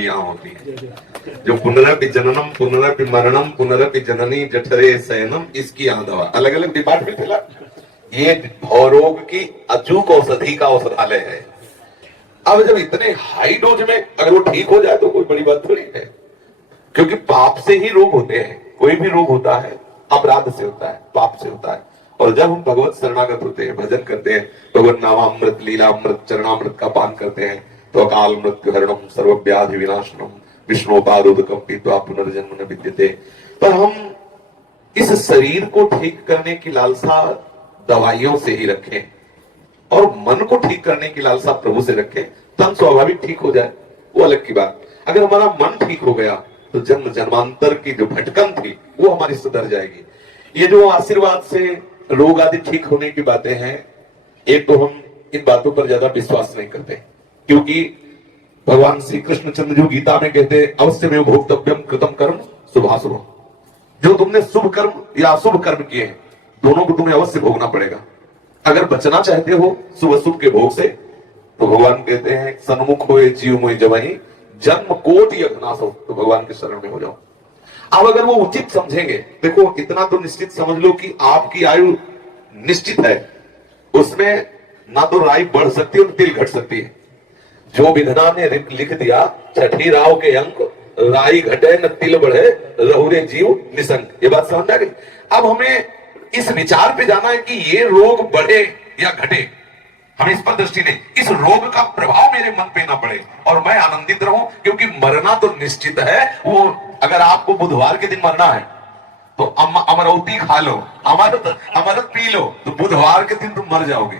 स्त्रियां होती हैं जो पुनरपि जननम पुनरपि मरणम पुनरपि जननी जठरे शयनम, इसकी यहाँ दवा। अलग अलग डिपार्टमेंट है। ये भवरोग की अचूक औषधि का औषधालय है। अब जब इतने हाई डोज में अगर वो ठीक हो जाए तो कोई बड़ी बात थोड़ी है, क्योंकि पाप से ही रोग होते हैं। कोई भी रोग होता है अपराध से होता है, पाप से होता है। और जब हम भगवत शरणागत होते हैं, भजन करते हैं, भगवत नामामृत लीलामृत चरणामृत का पान करते हैं, तो अकाल मृत्यु हरणम सर्वव्याधि विनाशनम विष्णुपादोदकम पीत्वा पुनर्जन्म न विद्यते। पर हम इस शरीर को ठीक करने की लालसा दवाइयों से ही रखें और मन को ठीक करने की लालसा प्रभु से रखें, तन स्वाभाविक ठीक हो जाए, वो अलग की बात। अगर हमारा मन ठीक हो गया तो जन्म जन्मांतर की जो भटकन थी वो हमारी सुधर जाएगी। ये जो आशीर्वाद से रोग आदि ठीक होने की बातें हैं, एक तो हम इन बातों पर ज्यादा विश्वास नहीं करते, क्योंकि भगवान श्री कृष्णचंद्र जो गीता में कहते हैं अवश्य में भोक्तव्यम कृतम कर्म शुभाशुभ, जो तुमने शुभ कर्म या अशुभ कर्म किए हैं दोनों को तुम्हें अवश्य भोगना पड़ेगा। अगर बचना चाहते हो शुभ अशुभ के भोग से, तो भगवान कहते हैं सन्मुख हो जीव मोहि जमहि जन्म कोटि अघनाश हो, तो भगवान के शरण में हो जाओ। अब अगर वो उचित समझेंगे, देखो इतना तो निश्चित समझ लो कि आपकी आयु निश्चित है, उसमें ना तो राई बढ़ सकती है और तिल घट सकती है। जो विधना ने लिख दिया छठी राव के अंक, राई घटे न तिल बढ़े रहुरे जीव निसंग, ये बात समझ आ गई। अब हमें इस विचार पे जाना है कि ये रोग बढ़े या घटे, हमें इस पर दृष्टि नहीं, इस रोग का प्रभाव मेरे मन पे ना पड़े और मैं आनंदित रहूं, क्योंकि मरना तो निश्चित है। वो अगर आपको बुधवार के दिन मरना है तो अमरौती खा लो, अमृत पी लो, तो बुधवार के दिन तुम मर जाओगे।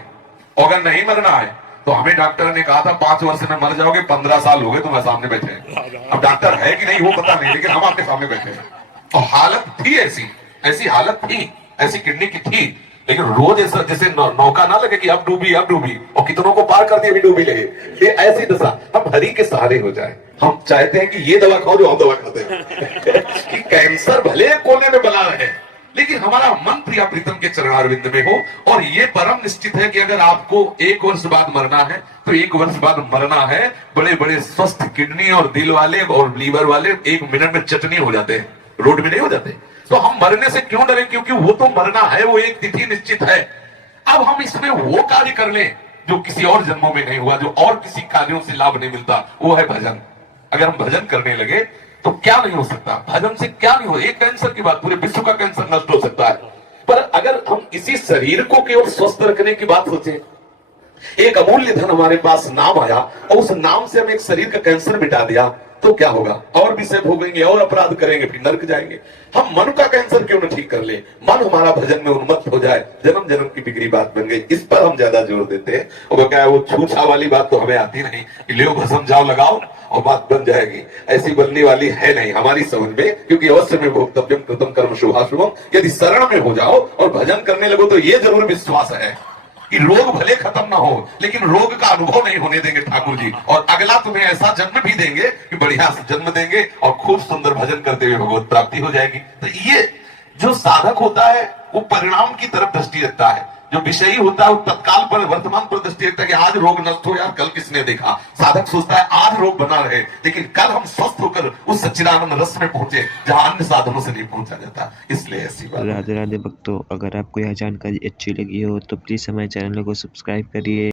अगर नहीं मरना है तो हमें डॉक्टर ने कहा था 5 वर्ष में मर जाओगे, 15 साल हो गए तुम्हारे सामने बैठे हैं। अब डॉक्टर है कि नहीं वो पता नहीं, लेकिन हम आपके सामने बैठे हैं। तो हालत थी ऐसी हालत थी, ऐसी किडनी की थी, लेकिन रोज ऐसा जैसे नौका ना लगे कि अब डूबी और कितनों को पार कर दिए अभी डूबी लगे, ये ऐसी दशा। हम हरि के सहारे हो जाए। हम चाहते हैं कि ये दवा खाओ जो हम दवा खाते हैं कि कैंसर भले कोने में बना रहे, लेकिन हमारा मन प्रिया प्रीतम के चरणारविंद में हो। और ये परम निश्चित है कि अगर आपको 1 वर्ष बाद मरना है तो 1 वर्ष बाद मरना है। बड़े बड़े स्वस्थ किडनी और दिल वाले और लीवर वाले 1 मिनट में चटनी हो जाते हैं, रोड में नहीं हो जाते। तो हम मरने से क्यों डरे, क्योंकि वो तो मरना है, वो एक तिथि निश्चित है। अब हम इसमें वो कार्य कर लें जो किसी और जन्मों में नहीं हुआ, जो और किसी कार्यों से लाभ नहीं मिलता, वो है भजन। अगर हम भजन करने लगे तो क्या नहीं हो सकता, भजन से क्या नहीं हो। एक कैंसर की बात, पूरे विश्व का कैंसर नष्ट हो सकता है। पर अगर हम इसी शरीर को केवल स्वस्थ रखने की बात सोचें, एक अमूल्य धन हमारे पास नाम आया और उस नाम से हम एक शरीर का कैंसर मिटा दिया, तो क्या होगा? और विषय भोगेंगे और अपराध करेंगे, फिर नरक जाएंगे। हम मन का कैंसर क्यों न ठीक कर ले, मन हमारा भजन में उन्मत्त हो जाए, जन्म जन्म की बिगड़ी बात बन गई। इस पर हम ज्यादा जोर देते हैं। और क्या है, वो छूछा वाली बात तो हमें आती नहीं कि ले भस्म जाओ लगाओ और बात बन जाएगी, ऐसी बनने वाली है नहीं हमारी समझ में। क्योंकि अवश्य में भोक्तव्यम कृतम कर्म शुभाशुभम, यदि शरण में हो जाओ और भजन करने लगो तो ये जरूर विश्वास है कि रोग भले खत्म ना हो, लेकिन रोग का अनुभव नहीं होने देंगे ठाकुर जी। और अगला तुम्हें ऐसा जन्म भी देंगे कि बढ़िया से जन्म देंगे और खूब सुंदर भजन करते हुए भगवत प्राप्ति हो जाएगी। तो ये जो साधक होता है वो परिणाम की तरफ दृष्टि रखता है, जो विषयी होता है वो तत्काल पर वर्तमान पर दृष्टि रखता है कि आज रोग नष्ट हो यार, कल किसने देखा। साधक सोचता है आज रोग बना रहे, लेकिन कल हम स्वस्थ होकर उस सच्चिदानंद रस में पहुंचे जहां अन्य साधनों से नहीं पहुंचा जाता। इसलिए ऐसी बात। राधे राधे भक्तों, अगर आपको यह जानकारी अच्छी लगी हो तो प्लीज़ हमारे चैनल को सब्सक्राइब करिए।